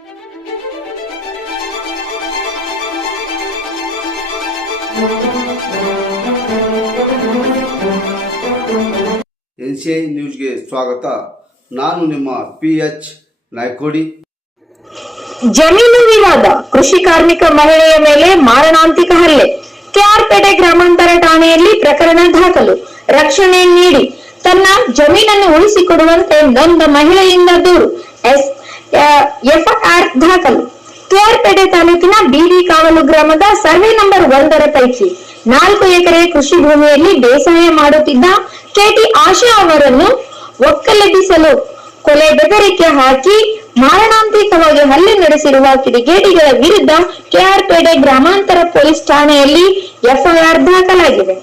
N C I ನ್ಯೂಸ್ಗೆ ಸ್ವಾಗತ. ನಾನು ನಿಮ್ಮ ಪಿ ಎಚ್ ನಾಯ್ಕೋಡಿ. ಜಮೀನು ವಿವಾದ. ಕೃಷಿ ಕಾರ್ಮಿಕ ಮಹಿಳೆಯ ಮೇಲೆ ಮಾರಣಾಂತಿಕ ಹಲ್ಲೆ. ಕೆಆರ್ಪೇಟೆ ಗ್ರಾಮಾಂತರ ಠಾಣೆಯಲ್ಲಿ ಪ್ರಕರಣ ದಾಖಲು. ರಕ್ಷಣೆ ನೀಡಿ. ತನ್ನ ಜಮೀನನ್ನು ಉಳಿಸಿಕೊಡುವಂತೆ ನೊಂದ ಮಹಿಳೆಯಿಂದ ದೂರು. ಎಸ್. ಎಫ್ಐಆರ್ ದಾಖಲು. ಕೆಆರ್ಪೇಟೆ ತಾಲೂಕಿನ ಬಿಡಿ ಕಾವಲು ಗ್ರಾಮದ ಸರ್ವೆ ನಂಬರ್ ಒಂದರ ಪೈಕಿ ನಾಲ್ಕು ಎಕರೆ ಕೃಷಿ ಭೂಮಿಯಲ್ಲಿ ಬೇಸಾಯ ಮಾಡುತ್ತಿದ್ದ ಕೆಟಿ ಆಶಾ ಅವರನ್ನು ಒಕ್ಕಲೆಬ್ಬಿಸಲು ಕೊಲೆ ಬೆದರಿಕೆ ಹಾಕಿ ಮಾರಣಾಂತಿಕವಾಗಿ ಹಲ್ಲೆ ನಡೆಸಿರುವ ಕಿಡಿಗೇಡಿಗಳ ವಿರುದ್ಧ ಕೆಆರ್ಪೇಟೆ ಗ್ರಾಮಾಂತರ ಪೊಲೀಸ್ ಠಾಣೆಯಲ್ಲಿ ಎಫ್ಐಆರ್ ದಾಖಲಾಗಿದೆ.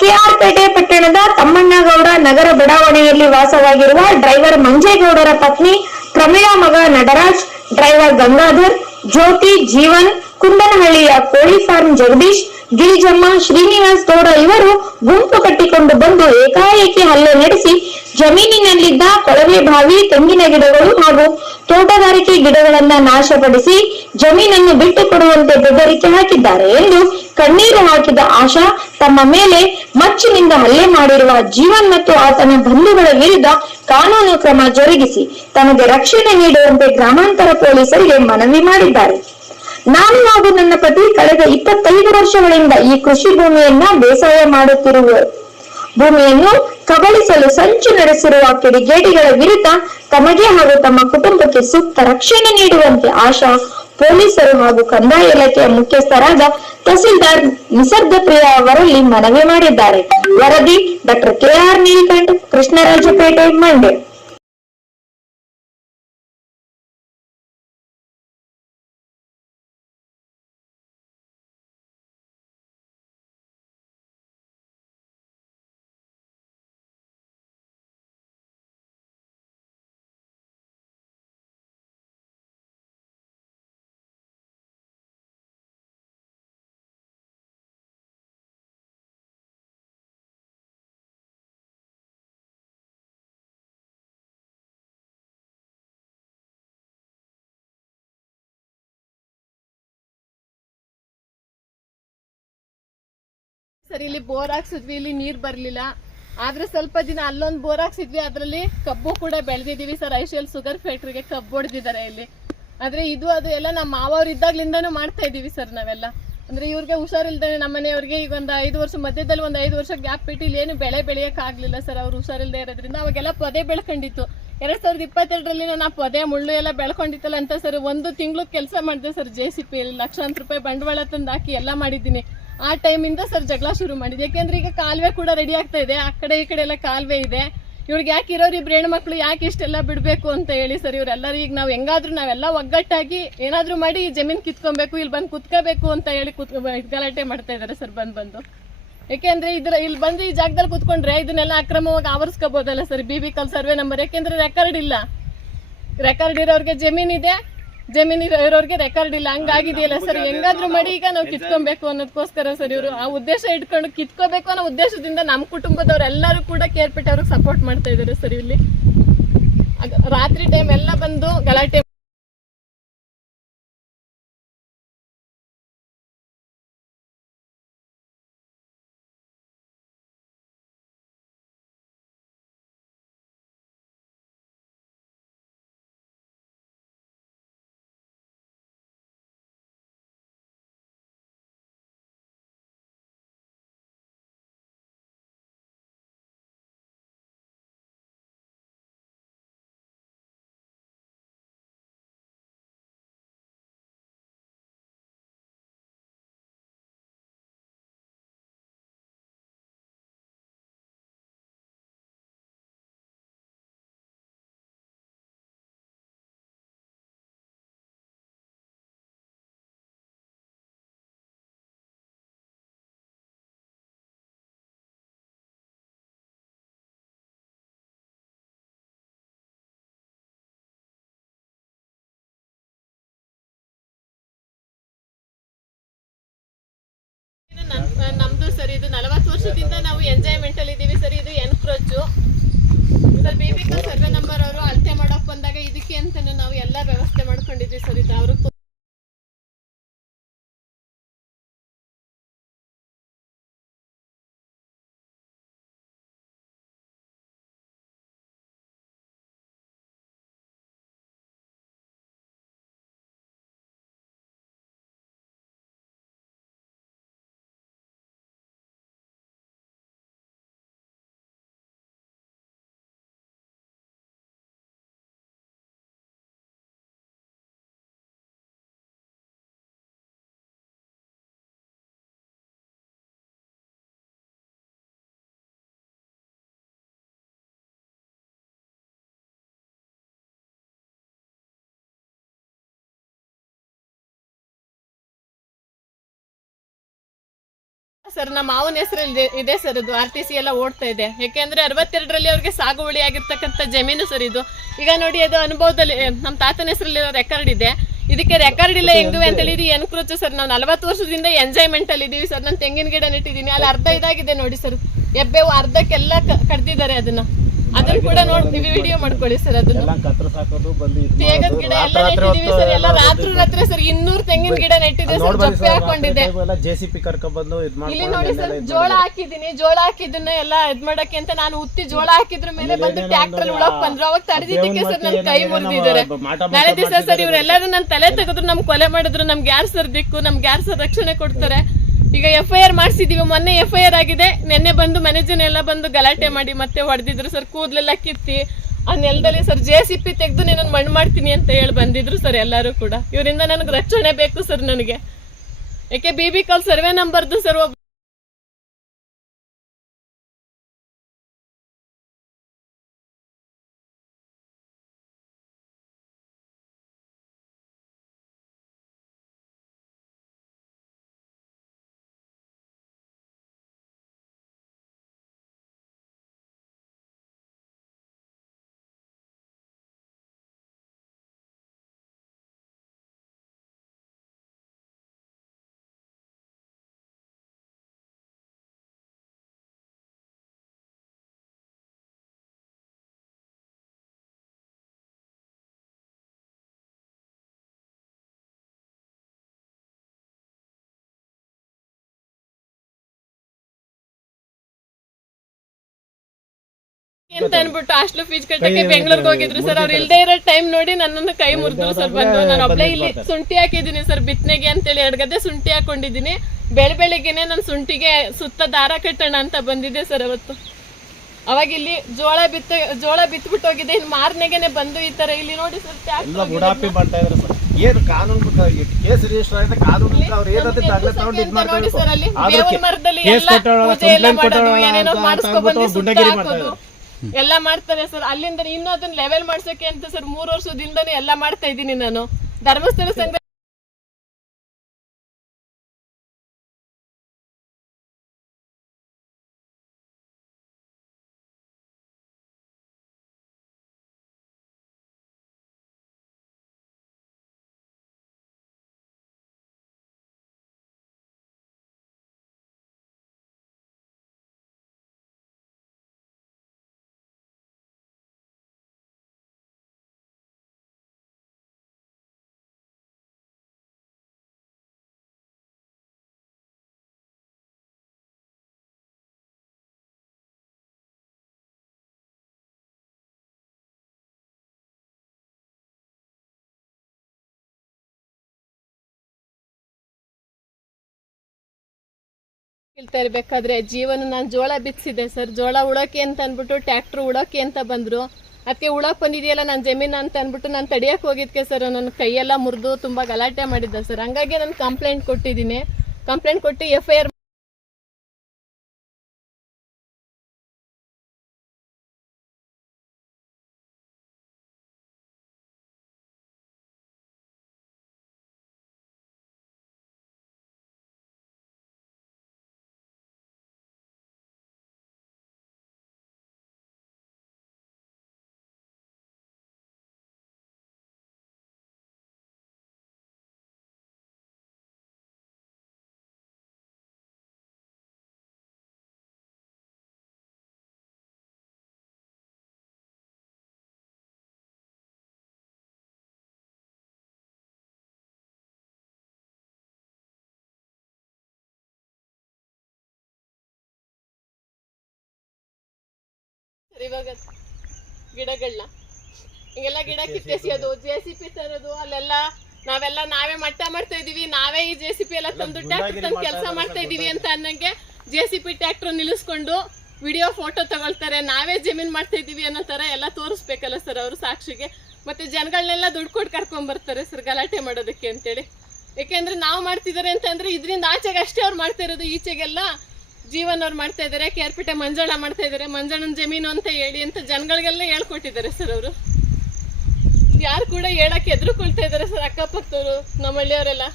ಕೆಆರ್ಪೇಟೆ ಪಟ್ಟಣದ ತಮ್ಮಣ್ಣಗೌಡ ನಗರ ಬಡಾವಣೆಯಲ್ಲಿ ವಾಸವಾಗಿರುವ ಡ್ರೈವರ್ ಮಂಜೇಗೌಡರ ಪತ್ನಿ ಪ್ರಮೀಳಾ ಮಗ ನಟರಾಜ್, ಡ್ರೈವರ್ ಗಂಗಾಧರ್, ಜ್ಯೋತಿ, ಜೀವನ್, ಕುಂದನಹಳ್ಳಿಯ ಕೋಳಿ ಫಾರ್ಮ್ ಜಗದೀಶ್, ಗಿರಿಜಮ್ಮ, ಶ್ರೀನಿವಾಸ್ ಗೌಡ ಇವರು ಗುಂಪು ಕಟ್ಟಿಕೊಂಡು ಬಂದು ಏಕಾಏಕಿ ಹಲ್ಲೆ ನಡೆಸಿ ಜಮೀನಿನಲ್ಲಿದ್ದ ಕೊಳವೆ ಬಾವಿ, ತೆಂಗಿನ ಗಿಡಗಳು ಹಾಗೂ ತೋಟಗಾರಿಕೆ ಗಿಡಗಳನ್ನ ನಾಶಪಡಿಸಿ ಜಮೀನನ್ನು ಬಿಟ್ಟು ಕೊಡುವಂತೆ ಬೆದರಿಕೆ ಹಾಕಿದ್ದಾರೆ ಎಂದು ಕಣ್ಣೀರು ಹಾಕಿದ ಆಶಾ ತಮ್ಮ ಮೇಲೆ ಮಚ್ಚಿನಿಂದ ಹಲ್ಲೆ ಮಾಡಿರುವ ಜೀವನ್ ಮತ್ತು ಆತನ ಬಂಧುಗಳ ವಿರುದ್ಧ ಕಾನೂನು ಕ್ರಮ ಜರುಗಿಸಿ ತನಗೆ ರಕ್ಷಣೆ ನೀಡುವಂತೆ ಗ್ರಾಮಾಂತರ ಪೊಲೀಸರಿಗೆ ಮನವಿ ಮಾಡಿದ್ದಾರೆ. ನಾನು ಹಾಗೂ ನನ್ನ ಪತಿ ಕಳೆದ ಇಪ್ಪತ್ತೈದು ವರ್ಷಗಳಿಂದ ಈ ಕೃಷಿ ಭೂಮಿಯನ್ನ ಬೇಸಾಯ ಮಾಡುತ್ತಿರುವ. ಭೂಮಿಯನ್ನು ಕಬಳಿಸಲು ಸಂಚು ನಡೆಸಿರುವ ಕಿಡಿಗೇಡಿಗಳ ವಿರುದ್ಧ ತಮಗೆ ಹಾಗೂ ತಮ್ಮ ಕುಟುಂಬಕ್ಕೆ ಸೂಕ್ತ ರಕ್ಷಣೆ ನೀಡುವಂತೆ ಆಶಾ ಪೊಲೀಸರು ಹಾಗೂ ಕಂದಾಯ ಇಲಾಖೆಯ ಮುಖ್ಯಸ್ಥರಾದ ತಹಸೀಲ್ದಾರ್ ನಿಸರ್ಗ ಪ್ರಿಯ ಅವರಲ್ಲಿ ಮನವಿ ಮಾಡಿದ್ದಾರೆ. ವರದಿ doctor K R Neelakanth, Krishnarajpet, Mandya. Sir, ಇಲ್ಲಿ ಬೋರ್ ಹಾಕ್ಸಿದ್ವಿ, ಇಲ್ಲಿ ನೀರ್ ಬರ್ಲಿಲ್ಲ. ಆದ್ರೆ ಸ್ವಲ್ಪ ದಿನ ಅಲ್ಲೊಂದು ಬೋರ್ ಹಾಕ್ಸಿದ್ವಿ, ಅದ್ರಲ್ಲಿ ಕಬ್ಬು ಕೂಡ ಬೆಳೆದಿದೀವಿ ಸರ್. ಐಶಿಯಲ್ ಶುಗರ್ ಫ್ಯಾಕ್ಟ್ರಿಗೆ ಕಬ್ಬು ಹೊಡೆದಿದ್ದಾರೆ ಇಲ್ಲಿ. ಆದ್ರೆ ಇದು ಅದು ಎಲ್ಲ ನಮ್ಮ ಮಾವವ್ರು ಇದ್ದಾಗ್ಲಿಂದಾನು ಮಾಡ್ತಾ ಇದೀವಿ ಸರ್ ನಾವೆಲ್ಲ. ಅಂದ್ರೆ ಇವ್ರಿಗೆ ಹುಷಾರಿಲ್ದೇ ನಮ್ಮ ಮನೆಯವ್ರಿಗೆ ಈಗ ಒಂದು ಐದು ವರ್ಷ, ಮಧ್ಯದಲ್ಲಿ ಒಂದು ಐದು ವರ್ಷ ಗ್ಯಾಪ್ ಬಿಟ್ಟು ಇಲ್ಲಿ ಏನು ಬೆಳೆ ಬೆಳೆಯಕ್ ಆಗ್ಲಿಲ್ಲ ಸರ್. ಅವ್ರು ಹುಷಾರಿಲ್ದೇ ಇರೋದ್ರಿಂದ ಅವಾಗೆಲ್ಲ ಪೊದೆ ಬೆಳ್ಕೊಂಡಿತ್ತು. ಎರಡ್ ಸಾವಿರದ ಇಪ್ಪತ್ತೆರಡರಲ್ಲಿ ನಾನು ಪೊದೆ ಮುಳ್ಳು ಎಲ್ಲ ಬೆಳ್ಕೊಂಡಿತ್ತಲ್ಲ ಅಂತ ಸರ್, ಒಂದು ತಿಂಗಳು ಕೆಲಸ ಮಾಡಿದೆ ಸರ್ ಜೆ ಸಿ ಪಿ ಲಕ್ಷಾಂತರ ರೂಪಾಯಿ ಬಂಡವಾಳ ತಂದು ಹಾಕಿ ಎಲ್ಲ ಮಾಡಿದ್ದೀನಿ. ಆ ಟೈಮಿಂದ ಸರ್ ಜಗಳ ಶುರು ಮಾಡಿದೆ ಯಾಕೆಂದ್ರೆ ಈಗ ಕಾಲುವೆ ಕೂಡ ರೆಡಿ ಆಗ್ತಾ ಇದೆ. ಆ ಕಡೆ ಈ ಕಡೆ ಎಲ್ಲ ಕಾಲುವೆ ಇದೆ. ಇವ್ರಿಗೆ ಯಾಕೆ ಇರೋರು ಇಬ್ರು ಹೆಣ್ಮಕ್ಳು ಯಾಕೆ ಇಷ್ಟೆಲ್ಲ ಬಿಡಬೇಕು ಅಂತ ಹೇಳಿ ಸರ್ ಇವರೆಲ್ಲರೂ ಈಗ ನಾವು ಹೆಂಗಾದ್ರೂ ನಾವೆಲ್ಲ ಒಗ್ಗಟ್ಟಾಗಿ ಏನಾದರೂ ಮಾಡಿ ಜಮೀನ್ ಕಿತ್ಕೊಬೇಕು ಇಲ್ಲಿ ಬಂದು ಕುತ್ಕೋಬೇಕು ಅಂತ ಹೇಳಿ ಕುತ್ ಗಲಾಟೆ ಮಾಡ್ತಾ ಇದ್ದಾರೆ ಸರ್ ಬಂದು ಬಂದು. ಯಾಕೆಂದ್ರೆ ಇದ್ರ ಇಲ್ಲಿ ಬಂದು ಈ ಜಾಗದಲ್ಲಿ ಕುತ್ಕೊಂಡ್ರೆ ಇದನ್ನೆಲ್ಲ ಅಕ್ರಮವಾಗಿ ಆವರಿಸ್ಕೋಬೋದಲ್ಲ ಸರ್. ಬಿ ಬಿ ಕಲ್ ಸರ್ವೆ ನಂಬರ್ ಯಾಕೆಂದ್ರೆ ರೆಕಾರ್ಡ್ ಇಲ್ಲ. ರೆಕಾರ್ಡ್ ಇರೋರಿಗೆ ಜಮೀನ್ ಇದೆ. ಜಮೀನ್ ಇರೋ- ಇರೋರ್ಗೆ ರೆಕಾರ್ಡ್ ಇಲ್ಲ. ಹಂಗಾಗಿದೆಯಲ್ಲ ಸರ್? ಹೆಂಗಾದ್ರೂ ಮಾಡಿ ಈಗ ನಾವು ಕಿತ್ಕೊಬೇಕು ಅನ್ನೋದಕ್ಕೋಸ್ಕರ ಸರ್ ಇವರು. ಆ ಉದ್ದೇಶ ಇಟ್ಕೊಂಡು ಕಿತ್ಕೋಬೇಕು ಅನ್ನೋ ಉದ್ದೇಶದಿಂದ ನಮ್ಮ ಕುಟುಂಬದವ್ರೆಲ್ಲರೂ ಕೂಡ ಕೇರ್ಪೇಟೆ ಅವ್ರಿಗೆ ಸಪೋರ್ಟ್ ಮಾಡ್ತಾ ಇದ್ದಾರೆ ಸರ್ ಇಲ್ಲಿ. ರಾತ್ರಿ ಟೈಮ್ ಎಲ್ಲ ಬಂದು ಗಲಾಟೆ ನಮ್ದು ಸರ್ ಇದು ನಲವತ್ತು ವರ್ಷದಿಂದ ನಾವು ಎಂಜಾಯ್ಮೆಂಟ್ ಅಲ್ಲಿ ಇದೀವಿ ಸರ್. ಇದು ಎನ್ಕ್ರೋಚ್. ಸರ್ ಬೇಬಿಕ ಸರ್ವೆ ನಂಬರ್ ಅವರು ಅಳತೆ ಮಾಡೋಕೆ ಬಂದಾಗ ಇದಕ್ಕೆ ಅಂತಾನೆ ನಾವು ಎಲ್ಲ ವ್ಯವಸ್ಥೆ ಮಾಡ್ಕೊಂಡಿದ್ವಿ ಸರ್. ಇದು ಅವರು ಸರ್ ನಮ್ಮ ಮಾವನ ಹೆಸರಲ್ಲಿ ಇದೆ ಸರ್ ಇದು ಆರ್ ಟಿ ಸಿ ಎಲ್ಲ ಓಡ್ತಾ ಇದೆ. ಯಾಕೆಂದ್ರೆ ಅರವತ್ತೆರಡರಲ್ಲಿ ಅವ್ರಿಗೆ ಸಾಗುವಳಿ ಆಗಿರ್ತಕ್ಕಂಥ ಜಮೀನು ಸರ್ ಇದು. ಈಗ ನೋಡಿ ಅದು ಅನುಭವದಲ್ಲಿ ನಮ್ಮ ತಾತನ ಹೆಸರಲ್ಲಿ ರೆಕಾರ್ಡ್ ಇದೆ. ಇದಕ್ಕೆ ರೆಕಾರ್ಡ್ ಇಲ್ಲ ಹೆಂಗು ಅಂತ ಹೇಳಿ ಇದು ಎನ್ಕ್ರೋಚ್ ಸರ್ ನಾವು ನಲವತ್ತು ವರ್ಷದಿಂದ ಎಂಜಾಯ್ಮೆಂಟ್ ಅಲ್ಲಿ ಇದೀವಿ ಸರ್. ನಾನು ತೆಂಗಿನ ಗಿಡ ನೆಟ್ಟಿದ್ದೀನಿ. ಅಲ್ಲಿ ಅರ್ಧ ಇದಾಗಿದೆ ನೋಡಿ ಸರ್. ಎಬ್ಬೆವು ಅರ್ಧಕ್ಕೆಲ್ಲ ಕಡ್ದಿದ್ದಾರೆ ಅದನ್ನ. ಅದನ್ನ ಕೂಡ ನೋಡಿ ವಿಡಿಯೋ ಮಾಡ್ಕೊಳ್ಳಿ ಸರ್ ಅದನ್ನ. ತೇಗದ ಗಿಡ ಎಲ್ಲ ನೆಟ್ಟಿದೀವಿ ಸರ್ ಎಲ್ಲ ರಾತ್ರಿ ರಾತ್ರಿ ಸರ್ ಇನ್ನೂರು ತೆಂಗಿನ ಗಿಡ ನೆಟ್ಟಿದೆ ಸರ್ ಜೊಪ್ಪೆ ಹಾಕೊಂಡಿದೆ. ಇಲ್ಲಿ ನೋಡಿ ಸರ್ ಜೋಳ ಹಾಕಿದೀನಿ ಜೋಳ ಹಾಕಿದನ್ನ ಎಲ್ಲ ಇದ್ ಮಾಡಕ್ಕೆ ಅಂತ ನಾನು ಉತ್ತಿ ಜೋಳ ಹಾಕಿದ್ರ ಮೇಲೆ ಬಂದು ಟ್ರ್ಯಾಕ್ಟರ್ ಉಳಕ್ ಬಂದ್ರು. ಅವಾಗ ತಡೆದಿದ್ದಕ್ಕೆ ಸರ್ ನನ್ ಕೈ ಮುರಿದಿದ್ದಾರೆ ನಾಳೆ ದಿವಸ ಸರ್ ಇವ್ರೆಲ್ಲಾರು ನನ್ ತಲೆ ತೆಗೆದ್ರು ನಮ್ ಕೊಲೆ ಮಾಡಿದ್ರು ನಮ್ಗೆ ಯಾರು ಸರ್ ದಿಕ್ಕು ನಮ್ಗೆ ಯಾರು ಸರ್ ರಕ್ಷಣೆ ಕೊಡ್ತಾರೆ. ಈಗ ಎಫ್ ಐ ಆರ್ ಮಾಡಿಸಿದೀವಿ, ಮೊನ್ನೆ ಎಫ್ ಐ ಆರ್ ಆಗಿದೆ. ನಿನ್ನೆ ಬಂದು ಎಲ್ಲ ಬಂದು ಗಲಾಟೆ ಮಾಡಿ ಮತ್ತೆ ಹೊಡೆದಿದ್ರು. ಸರ್, ಕೂದಲೆಲ್ಲ ಕಿತ್ತಿ, ಆ ನೆಲದಲ್ಲಿ ಸರ್ ಜೆ ಸಿ ಪಿ ತೆಗೆದು ನಾನು ಮಣ್ಣು ಮಾಡ್ತೀನಿ ಅಂತ ಹೇಳಿ ಬಂದಿದ್ರು ಸರ್ ಎಲ್ಲರೂ ಕೂಡ. ಇವರಿಂದ ನನಗೆ ರಕ್ಷಣೆ ಬೇಕು ಸರ್ ನನಗೆ. ಯಾಕೆ ಬಿ ಬಿ ಕಾಲ್ ಸರ್ವೆ ನಂಬರ್ದು ಸರ್, ಒಬ್ಬ ಅಂತ ಅನ್ಬಿಟ್ಟು ಹಾಸ್ಟೆಲ್ ಫೀಸ್ ಕಟ್ಟಕ್ಕೆ ಬೆಂಗಳೂರಿಗೆ ಹೋಗಿದ್ರು ಸರ್ ಅವ್ರು ಇಲ್ದೇ ಇರೋ ಟೈಮ್ ನೋಡಿ ನನ್ನನ್ನು ಕೈ ಮುರಿದ್ರು ಸರ್ ಬಂದು ನಾನು ಒಬ್ಳೆ ಇಲ್ಲಿ ಶುಂಠಿ ಹಾಕಿದ್ದೀನಿ ಸರ್ ಬಿತ್ತನೆಗೆ ಅಂತೇಳಿ ಎರಡು ಗದ್ದೆ ಶುಂಠಿ ಹಾಕೊಂಡಿದ್ದೀನಿ. ಬೆಳೆ ಬೆಳಿಗ್ಗೆನೆ ನಾನು ಶುಂಠಿಗೆ ಸುತ್ತ ದಾರ ಕಟ್ಟೋಣ ಅಂತ ಬಂದಿದ್ದೆ ಸರ್ ಅವತ್ತು. ಅವಾಗ ಇಲ್ಲಿ ಜೋಳ ಬಿತ್ತ ಜೋಳ ಬಿತ್ಬಿಟ್ಟು ಹೋಗಿದೆ ಇನ್ನು ಮಾರನೆಗೆನೆ ಬಂದು ಈ ತರ ಇಲ್ಲಿ ನೋಡಿ ಸರ್ ಬುಡಾಪಿ ಮಾಡ್ತಾ ಇದಾರೆ ಸರ್. ಏನು ಕಾನೂನು ಕೇಸ್ ರಿಜಿಸ್ಟರ್ ಆಗಿದೆ ಕಾನೂನು ಅವ್ರು ಏನಾದ್ರು ದಾಖಲೆ ತಗೊಂಡು ಇದು ಮಾಡ್ತಾ ನೋಡಿ ಸರ್ ಅಲ್ಲಿ ಆದ್ರೆ ಮರದಲ್ಲಿ ಕೇಸ್ ಎಲ್ಲ ಕಂಪ್ಲೇಂಟ್ ಏನೇನೋ ಅಂತ ಗುಂಡಗಿರಿ ಹಾಕೋದು. ಎಲ್ಲ ಮಾಡ್ತಾರೆ ಸರ್. ಅಲ್ಲಿಂದ ಇನ್ನೂ ಅದನ್ನ ಲೆವೆಲ್ ಮಾಡ್ಸೋಕೆ ಅಂತ ಸರ್ ಮೂರು ವರ್ಷದಿಂದನೇ ಎಲ್ಲ ಮಾಡ್ತಾ ಇದ್ದೀನಿ ನಾನು. ಧರ್ಮಸ್ಥಳ ಸಂಘ ಹೇಳ್ತಾ ಇರ್ಬೇಕಾದ್ರೆ, ಜೀವನ ನಾನು ಜೋಳ ಬಿತ್ತಿಸಿದೆ ಸರ್ ಜೋಳ ಉಳೋಕೆ ಅಂತ ಅಂದ್ಬಿಟ್ಟು ಟ್ರ್ಯಾಕ್ಟರ್ ಉಳೋಕೆ ಅಂತ ಬಂದ್ರು. ಅದಕ್ಕೆ ಉಳಕ್ ಬಂದಿದೆಯಲ್ಲ ನನ್ನ ಜಮೀನು ಅಂತ ಅಂದ್ಬಿಟ್ಟು ನಾನು ತಡಿಯಕ್ಕೆ ಹೋಗಿದ್ಕೆ ಸರ್ ನನ್ನ ಕೈಯೆಲ್ಲ ಮುರಿದು ತುಂಬಾ ಗಲಾಟೆ ಮಾಡಿದ್ದೆ ಸರ್ ಹಂಗಾಗಿ ನಾನು ಕಂಪ್ಲೇಂಟ್ ಕೊಟ್ಟಿದ್ದೀನಿ. ಕಂಪ್ಲೇಂಟ್ ಕೊಟ್ಟು ಎಫ್ ಐ ಇವಾಗ ಗಿಡಗಳನ್ನ ಹಿಂಗೆಲ್ಲ ಗಿಡ ಕಿತ್ತೆಸಿಯೋದು ಜೆ ಸಿ ಪಿ ತರೋದು ಅಲ್ಲೆಲ್ಲ ನಾವೆಲ್ಲ ನಾವೇ ಮಟ್ಟ ಮಾಡ್ತಾ ಇದೀವಿ ನಾವೇ ಈ ಜೆ ಸಿ ಪಿ ಎಲ್ಲ ತಂದು ಟ್ಯಾಕ್ಟರ್ ತಂದು ಕೆಲಸ ಮಾಡ್ತಾ ಇದೀವಿ ಅಂತ ಅನ್ನಂಗೆ ಜೆ ಸಿ ಪಿ ಟ್ಯಾಕ್ಟರ್ ನಿಲ್ಲಿಸ್ಕೊಂಡು ವಿಡಿಯೋ ಫೋಟೋ ತಗೊಳ್ತಾರೆ. ನಾವೇ ಜಮೀನ್ ಮಾಡ್ತಾ ಇದೀವಿ ಅನ್ನೋ ತರ ಎಲ್ಲ ತೋರಿಸ್ಬೇಕಲ್ಲ ಸರ್ ಅವರು ಸಾಕ್ಷಿಗೆ. ಮತ್ತೆ ಜನಗಳನ್ನೆಲ್ಲ ದುಡ್ಡು ಕೊಟ್ಟು ಕರ್ಕೊಂಡ್ ಬರ್ತಾರೆ ಸರ್ ಗಲಾಟೆ ಮಾಡೋದಕ್ಕೆ ಅಂತೇಳಿ. ಯಾಕೆಂದ್ರೆ ನಾವು ಮಾಡ್ತಿದ್ದಾರೆ ಅಂತಂದ್ರೆ ಇದರಿಂದ ಆಚೆಗೆ ಅಷ್ಟೇ ಅವ್ರು ಮಾಡ್ತಾ ಇರೋದು ಈಚೆಗೆಲ್ಲ ಜೀವನ್ ಅವ್ರು ಮಾಡ್ತಾ ಇದ್ದಾರೆ ಪೇಟೆ ಮಂಜಾಳ ಮಾಡ್ತಾ ಇದ್ದಾರೆ ಮಂಜಾಳನ ಜಮೀನು ಅಂತ ಹೇಳಿ ಅಂತ ಜನಗಳಿಗೆಲ್ಲ ಹೇಳ್ಕೊಟ್ಟಿದ್ದಾರೆ ಸರ್ ಅವರು. ಯಾರು ಕೂಡ ಹೇಳಕ್ ಎದುರುಕೊಳ್ತಾ ಇದ್ದಾರೆ ಸರ್ ಅಕ್ಕಪಕ್ಕದವರು ನಮ್ಮ ಹಳ್ಳಿಯವರೆಲ್ಲ.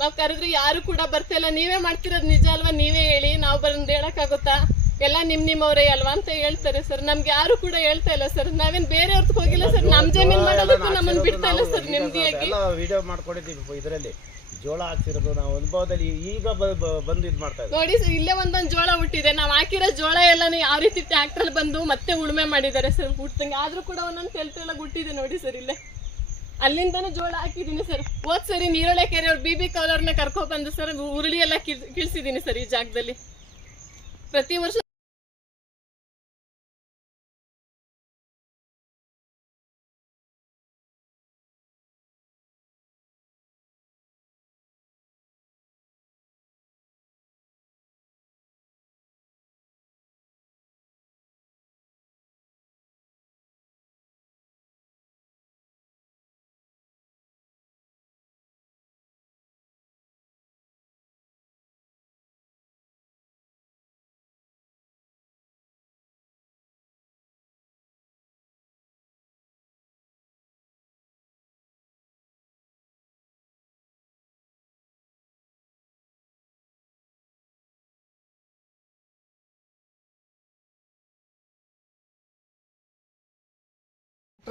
ನಾವು ಕರೆದ್ರೆ ಯಾರು ಕೂಡ ಬರ್ತಾ ಇಲ್ಲ, ನೀವೇ ಮಾಡ್ತಿರೋದು ನಿಜ ಅಲ್ವಾ? ನೀವೇ ಹೇಳಿ, ನಾವು ಬಂದು ಹೇಳಕ್ಕಾಗುತ್ತಾ ಎಲ್ಲ ನಿಮ್ ನಿಮ್ಮವರೇ ಅಲ್ವಾ ಅಂತ ಹೇಳ್ತಾರೆ ಸರ್. ನಮ್ಗೆ ಯಾರು ಕೂಡ ಹೇಳ್ತಾ ಇಲ್ಲ ಸರ್. ನಾವೇನ್ ಬೇರೆ ಅವ್ರದ್ ಹೋಗಿಲ್ಲ ಸರ್. ನಮ್ ಜಮೀನ್ ಮಾಡೋದಕ್ಕೂ ನಮ್ಮನ್ನ ಬಿಡ್ತಾ ಇಲ್ಲ ಸರ್ ನೆಮ್ಮದಿಯಾಗಿ ಎಲ್ಲ ವಿಡಿಯೋ ಮಾಡ್ಕೊಂಡಿದ್ದೀವಿ ಇದರಲ್ಲಿ. ಜೋಳ ಹಾಕ್ತಿರೋದು ನಾವು ಅನುಭವದಲ್ಲಿ ಈಗ ಬಂದು ಇದು ಮಾಡ್ತಾ ಇದ್ದೀವಿ. ನೋಡಿ ಸರ್ ಇಲ್ಲೇ ಒಂದೊಂದು ಜೋಳ ಹುಟ್ಟಿದೆ. ನಾವು ಹಾಕಿರೋ ಜೋಳ ಎಲ್ಲಾನು ಯಾವ ರೀತಿ ಟ್ರ್ಯಾಕ್ಟರ್ ಬಂದು ಮತ್ತೆ ಉಳುಮೆ ಮಾಡಿದ್ದಾರೆ ಸರ್. ಹುಟ್ಟಂಗೆ ಆದ್ರೂ ಕೂಡ ಒಂದೊಂದು ತೆಲ್ತೆಲ್ಲ ಹುಟ್ಟಿದೆ ನೋಡಿ ಸರ್ ಇಲ್ಲೇ. ಅಲ್ಲಿಂದನೂ ಜೋಳ ಹಾಕಿದೀನಿ ಸರ್. ಹೋದ್ ಸರಿ ನೀರೊಳೆ ಕೆರೆ ಅವ್ರು ಬಿ ಬಿ ಕರ್ಕೊ ಬಂದು ಸರ್ ಉರುಳಿ ಎಲ್ಲ ಕಿಳ್ ಕಿಳ್ಸಿದ್ದೀನಿ ಸರ್ ಈ ಜಾಗದಲ್ಲಿ. ಪ್ರತಿ ವರ್ಷ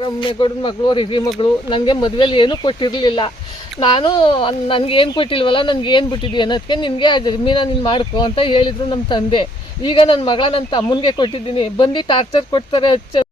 ರಮ್ಯಗೌಡನ ಮಗಳು ಹಿರಿ ಮಗಳು ನನಗೆ ಮದುವೆಲಿ ಏನೂ ಕೊಟ್ಟಿರಲಿಲ್ಲ. ನಾನು ನನಗೆ ಏನು ಕೊಟ್ಟಿಲ್ವಲ್ಲ, ನನಗೆ ಏನು ಬಿಟ್ಟಿದ್ವಿ ಅನ್ನೋದಕ್ಕೆ ನಿನಗೆ ಆ ಜಮೀನ ನೀನು ಮಾಡ್ಕೊ ಅಂತ ಹೇಳಿದ್ರು ನಮ್ಮ ತಂದೆ. ಈಗ ನನ್ನ ಮಗಳ ನನ್ನ ತಮ್ಮನಿಗೆ ಕೊಟ್ಟಿದ್ದೀನಿ. ಬಂದು ಟಾರ್ಚರ್ ಕೊಡ್ತಾರೆ ಹಚ್ಚ